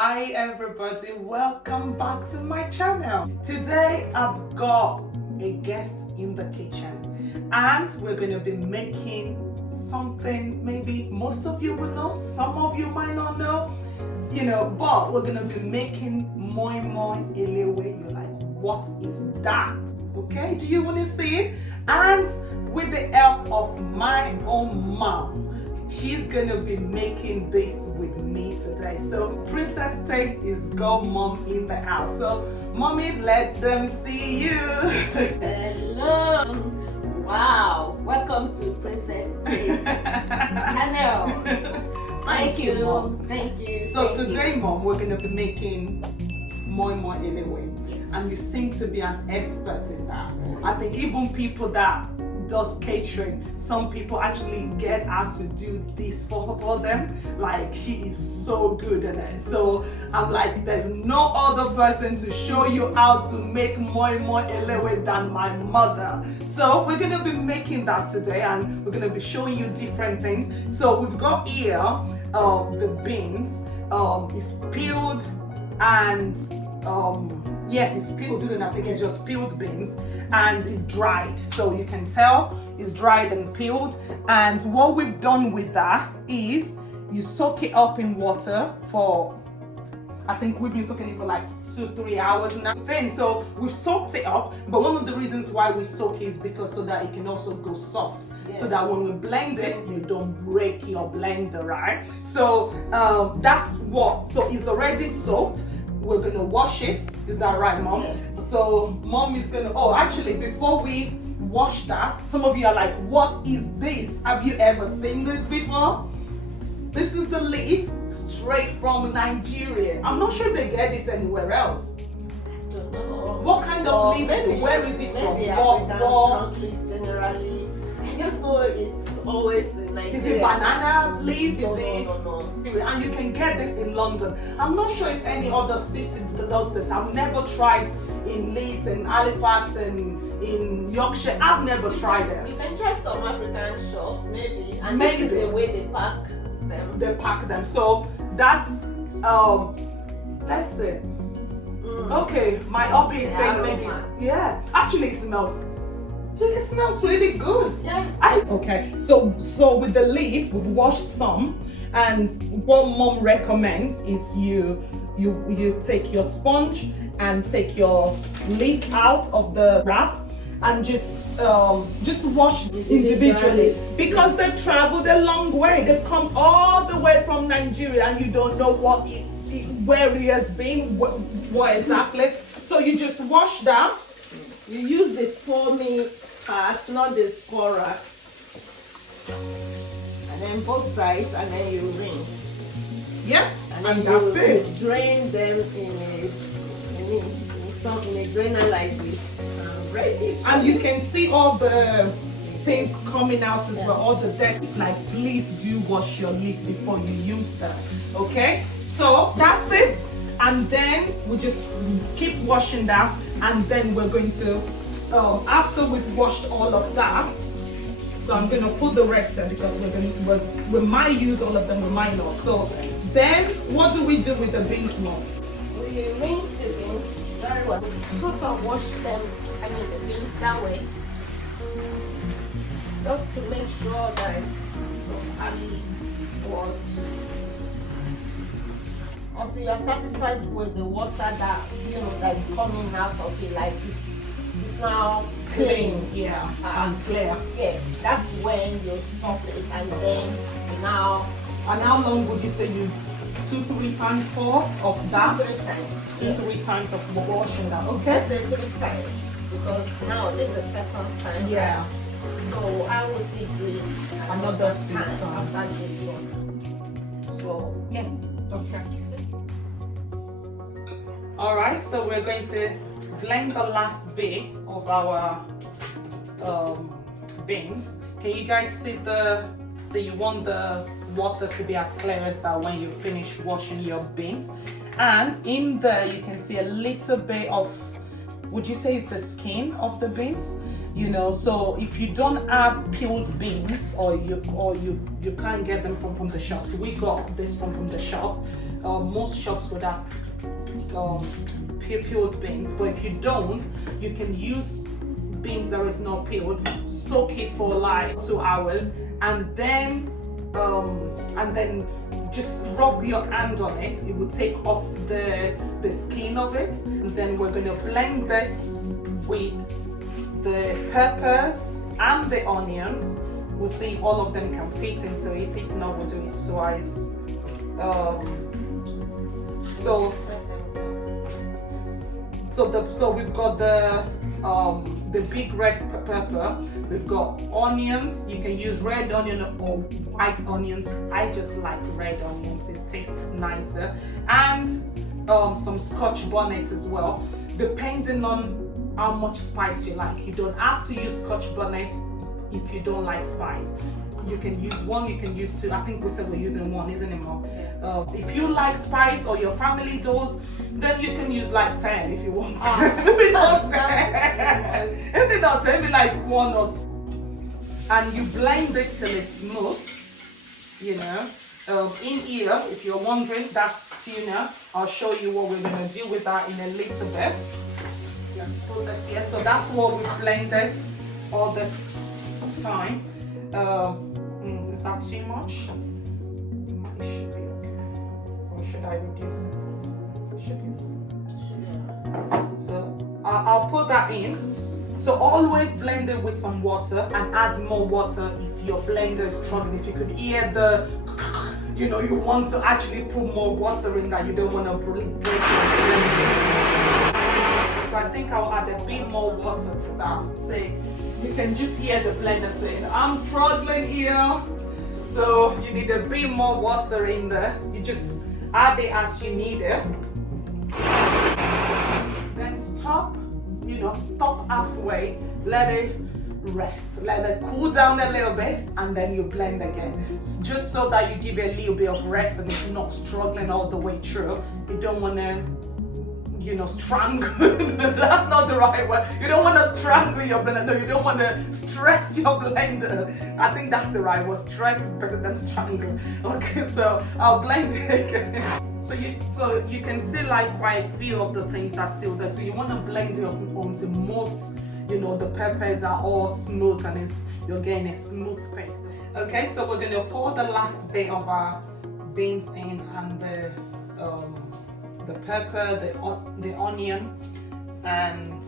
Hi everybody, welcome back to my channel. Today I've got a guest in the kitchen and we're going to be making something maybe most of you will know, some of you might not know, but we're going to be making Moin Moin Elewe. You're like, what is that? Okay, do you want to see it? And with the help of my own mom, she's gonna be making this with me today. So Princess Taste is got mom in the house. So mommy, let them see you. Hello. Wow. Welcome to Princess Taste channel. Thank you, Mom. Thank you. So Thank today, you. Mom, we're gonna be making Moin Moin Elewe. Yes. And you seem to be an expert in that. Oh, I think even people that does catering, some people actually get her to do this for them. Like, she is so good at it. So I'm like, there's no other person to show you how to make Moin Moin Elewe than my mother. So we're gonna be making that today and we're gonna be showing you different things. So we've got here the beans. It's peeled and it's peeled, isn't it? I think it's just peeled beans and it's dried. So you can tell it's dried and peeled. And what we've done with that is you soak it up in water for, I think we've been soaking it for like 2-3 hours now. So we've soaked it up, but one of the reasons why we soak it is because so that it can also go soft. Yeah. So that when we blend it, you don't break your blender, right? So that's what, so it's already soaked. We're gonna wash it. Is that right, Mom? Yeah. So Mom is gonna, actually before we wash that, some of you are like, what is this? Have you ever seen this before? This is the leaf straight from Nigeria. I'm not sure they get this anywhere else. I don't know. What kind of leaf is it? Where is it from? Maybe African countries generally. Just know it's always in Nigeria. Is it banana leaf? No. And you can get this in London. I'm not sure if any other city does this. I've never tried in Leeds and Halifax and in Yorkshire. I've never tried it. You can try some African shops, maybe. And Maybe. this is the way they pack them. They pack them. So that's let's see. Okay, my hubby is saying maybe actually it smells really good. Yeah. Okay, so with the leaf, we've washed some, and what Mom recommends is you take your sponge and take your leaf out of the wrap and just wash individually, because they've traveled a long way. They've come all the way from Nigeria and you don't know where he has been, what exactly. So you just wash that. You use the foamy part, not the scorer. And then both sides, and then you rinse. Yeah, And then that's it. Drain them in a drainer like this. Ready. And you can see all the things coming out as well, all the dirt. Like, please do wash your leaf before you use them. Okay, so that's it. And then we just keep washing that, and then we're going to after we've washed all of that, so I'm going to put the rest there because we might use all of them, we might not. So then what do we do with the beans, Mom? We rinse the beans very well. Sort of wash them, the beans that way. Just to make sure that it's properly washed. Until you're satisfied with the water that that is coming out of it, like it's now clean. And clear. Yeah, that's when you stop it, and then now. And how long would you say you 2-3 times for of that? 2-3 times. 2-3 times of washing that. Okay. Let's say 3 times, because now this is the second time. Yeah. So I will still do it Another 2 time times. after this one. So yeah. Okay. All right. So we're going to blend the last bit of our beans. Can you guys see so you want the water to be as clear as that when you finish washing your beans, and in there you can see a little bit of, would you say it's the skin of the beans? you know. So if you don't have peeled beans, or you can't get them from the shops, we got this from the shop. Most shops would have peeled beans, but if you don't, you can use beans that is not peeled, soak it for like 2 hours, and then just rub your hand on it. It will take off the skin of it. And then we're going to blend this with the peppers and the onions. We'll see if all of them can fit into it. If not, we'll do it twice. So we've got the big red pepper. We've got onions. You can use red onion or white onions. I just like red onions. It tastes nicer. And some scotch bonnet as well, depending on how much spice you like. You don't have to use scotch bonnet if you don't like spice. You can use one, you can use two. I think we said we're using one, isn't it, Mom? If you like spice, or your family does, then you can use like 10 if you want. Maybe not 10. Maybe not 10, maybe like 1 or 2. And you blend it till it's smooth, you know. In here, if you're wondering, that's tuna. I'll show you what we're gonna do with that in a little bit. Just put this here. So that's what we blended all this time. Is that too much? It should be okay. Or should I reduce it? It should be. So I'll put that in. So always blend it with some water, and add more water if your blender is struggling. If you could hear the, you know, you want to actually put more water in that. You don't want to break your blender. So I think I'll add a bit more water to that. Say, you can just hear the blender saying, I'm struggling here. So you need a bit more water in there. You just add it as you need it. Then stop halfway, let it rest, let it cool down a little bit, and then you blend again. Just so that you give it a little bit of rest and it's not struggling all the way through. You don't want to, you know, strangle. That's not the right word. You don't want to strangle your blender. No, you don't want to stress your blender. I think that's the right word. Stress is better than strangle. Okay, so I'll blend it again. So you can see like quite a few of the things are still there. So you want to blend it until most, you know, the peppers are all smooth and you're getting a smooth paste. Okay, so we're gonna pour the last bit of our beans in, and the pepper, the onion, and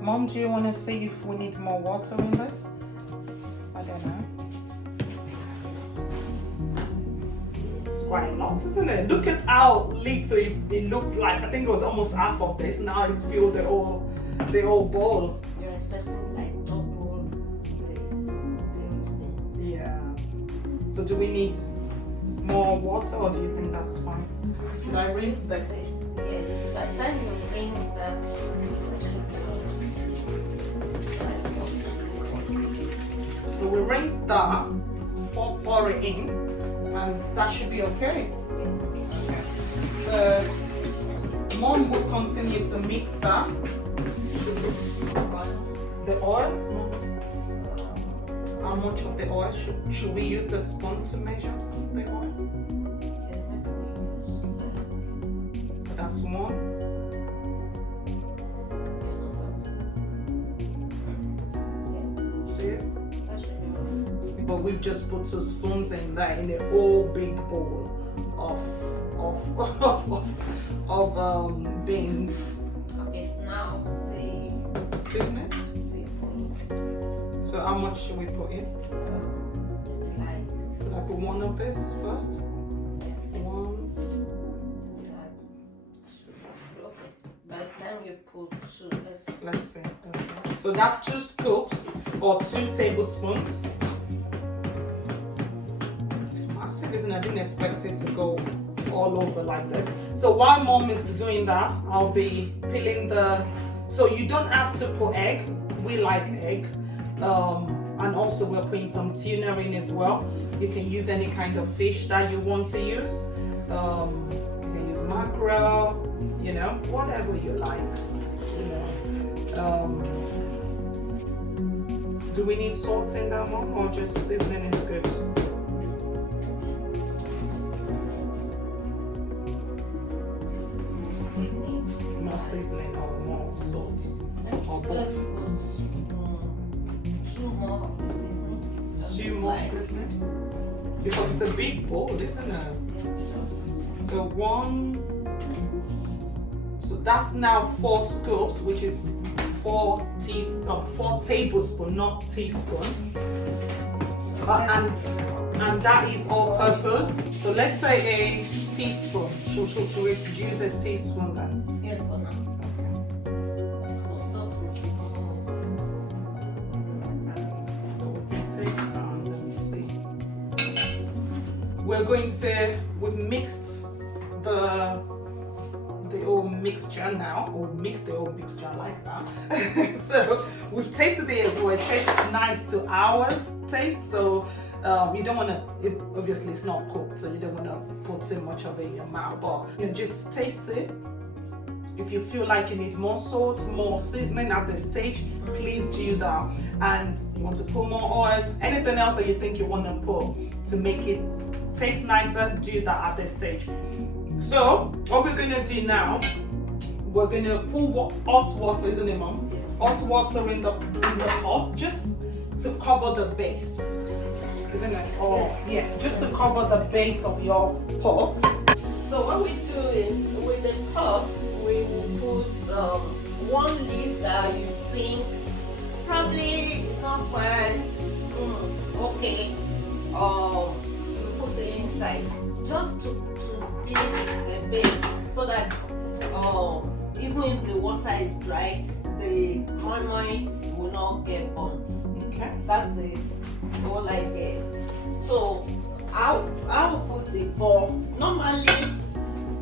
Mom, do you want to see if we need more water in this? I don't know. It's quite a lot, isn't it? Look at how little it looked like. I think it was almost half of this. Now it's filled the whole bowl. You're expecting like double the peeled beans. Yeah. So do we need more water, or do you think that's fine? Should I rinse this? Yes, by the time you rinse that, so we rinse that, pour it in, and that should be okay. Okay. So Mom will continue to mix that. The oil? How much of the oil? Should we use the spoon to measure the oil? So that's one. See it? But we've just put 2 spoons in there in a whole big bowl of beans. Okay, now the Seasoning. So how much should we put in? Should I put one of this first? One. Okay. By the time you put 2, Let's see. Okay. So that's 2 scoops or 2 tablespoons. It's massive, isn't it? I didn't expect it to go all over like this. So while Mom is doing that, I'll be peeling the. So you don't have to put egg. We like egg. And also we're putting some tuna in as well. You can use any kind of fish that you want to use. You can use mackerel, you know, whatever you like. You know. Do we need salt in that one, or just seasoning is good? More seasoning or more salt? Or both? Two more seasoning. Two more seasoning? Because it's a big bowl, isn't it? So so that's now 4 scoops, which is 4 tablespoons, not teaspoon. And that is all purpose. So let's say a teaspoon. Should we use a teaspoon then? Yeah, for now. So we can taste that and then see. We've mixed the whole mixture now, or mixed the whole mixture like that. So we've tasted it as well. It tastes nice to our taste. So you don't want to, obviously it's not cooked, so you don't want to put too much of it in your mouth, but just taste it. If you feel like you need more salt, more seasoning at this stage, please do that. And you want to put more oil, anything else that you think you want to put to make it taste nicer, do that at this stage. So what we're going to do now, we're going to pour hot water, isn't it, Mom? Yes. Hot water in the pot, just to cover the base, isn't it? Or yeah, just to cover the base of your pots. So what we do is, with the pots, we will put one leaf that you think probably is not quite okay. You put it inside just to build the base, so that even if the water is dried, the moi moi will not get burnt. Okay. That's the whole idea. So I will put it, but normally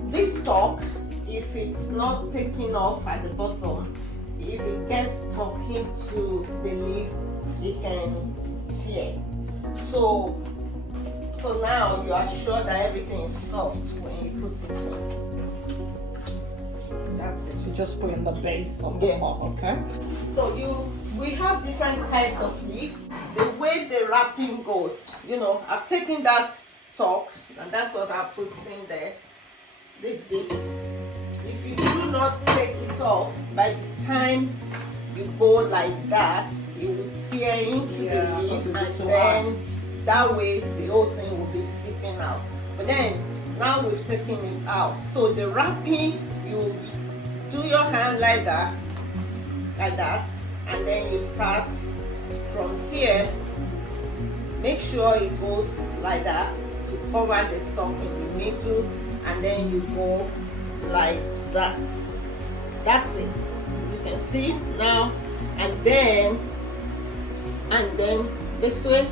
this stalk, if it's not taken off at the bottom, if it gets stuck into the leaf, it can tear. So now you are sure that everything is soft when you put it in. That's it. So just put in the base of the pot, okay? So we have different types of leaves. The way the wrapping goes, I've taken that stalk and that's what I put in there. This bit. If you do not take it off, by the time you go like that, it will tear into the leaf, and then that way the whole thing will be seeping out. But then now we've taken it out. So the wrapping, you do your hand like that, and then you start from here. Make sure it goes like that to cover the stalk in the middle, and then you go like that. That's it. You can see now, and then this way,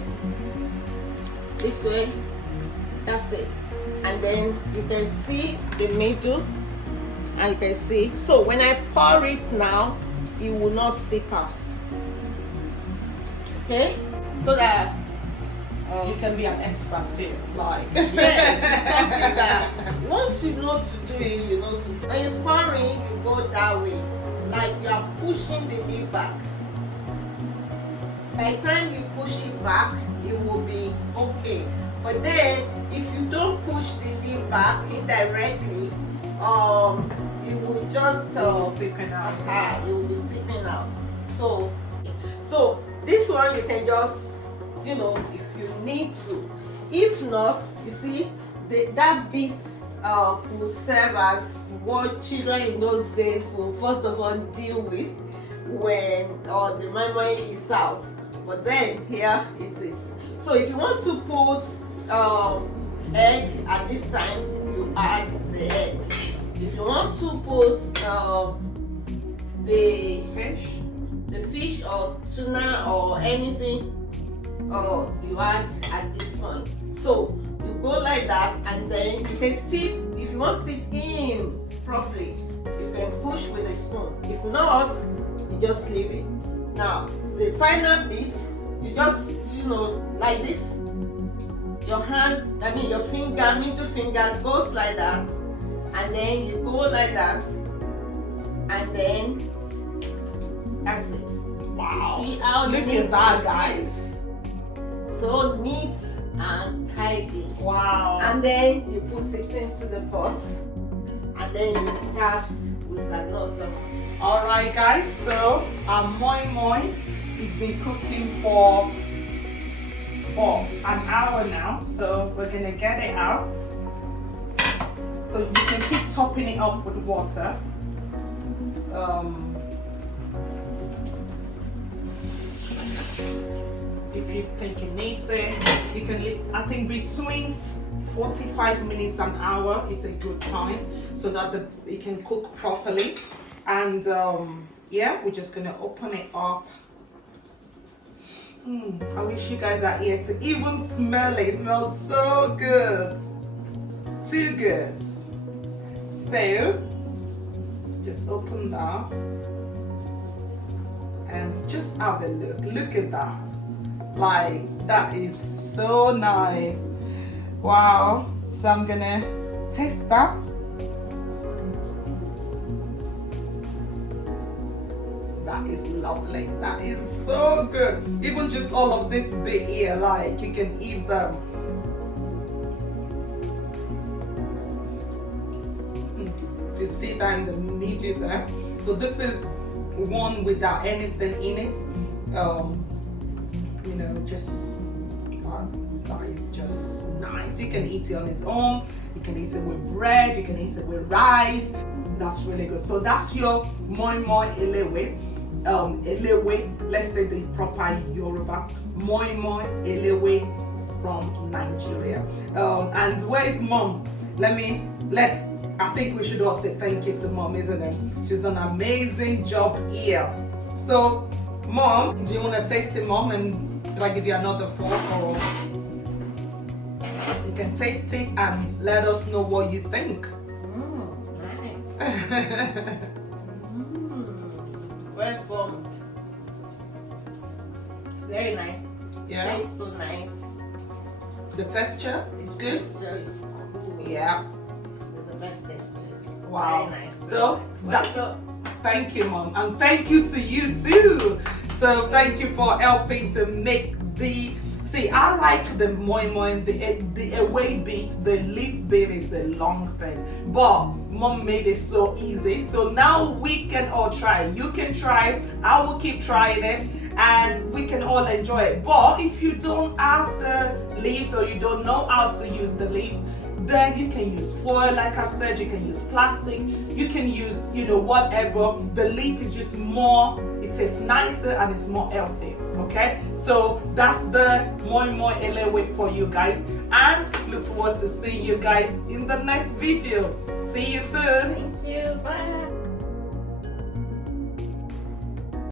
that's it. And then you can see the middle, and you can see. So when I pour it now, it will not seep out. Okay, so that you can be an expert too, like. Yeah, it's something that once you know to do it, you know to do. When you're pouring, you go that way, like you are pushing the leaf back. By the time you push it back, it will be okay. But then, if you don't push the leaf back indirectly, it will just seeping out. It will be seeping out. So this one you can just, if you need to. If not, you see, that bit will serve as what children in those days will first of all deal with when the moi moi is out. But then here it is. So if you want to put egg at this time, you add the egg. If you want to put the fish or tuna or anything, you add at this point. So you go like that, and then you can still, if you want it in properly, you can push with a spoon. If not, you just leave it. Now the final bit, you just like this. Your hand, your finger, middle finger goes like that, and then you go like that, and then That's it. Wow. You see how Look neat at that, it guys. is? So neat and tidy. Wow. And then you put it into the pot, and then you start with another. All right, guys. So our moi moi has been cooking for an hour now. So we're gonna get it out. So you can keep topping it up with water. If you think it needs it, you can leave, I think between 45 minutes and an hour is a good time so that it can cook properly. And yeah, we're just gonna open it up. I wish you guys are here to even smell it. It smells so good. Too good. So just open that and just have a look. Look at that. Like, that is so nice. Wow. So I'm gonna taste that. That is lovely. That is so good. Even just all of this bit here, like, you can eat them. If you see that in the middle there. So this is one without anything in it. You know, just that is just nice. You can eat it on its own. You can eat it with bread. You can eat it with rice. That's really good. So that's your Moin Moin Elewe. Elewe, let's say the proper Yoruba. Moin Moin Elewe from Nigeria. And where's Mom? I think we should all say thank you to Mom, isn't it? She's done an amazing job here. So, Mom, do you want to taste it, Mom? And if I give you another fork, or you can taste it and let us know what you think. Nice. Well formed. Very nice. Yeah. Tastes so nice. The texture is good. Texture is cool. Yeah. It's the best texture. Wow. Very nice. So, Well done. thank you, Mom, and thank you to you too. So thank you for helping to make the. See, I like the moi moi, the away bit, the leaf bit is a long thing, but Mom made it so easy. So now we can all try. You can try. I will keep trying it, and we can all enjoy it. But if you don't have the leaves or you don't know how to use the leaves, then you can use foil, like I've said. You can use plastic. You can use, whatever. The leaf is just more. It tastes nicer and it's more healthy. Okay, so that's the Moin Moin Elewe for you guys, and look forward to seeing you guys in the next video. See you soon. Thank you. Bye.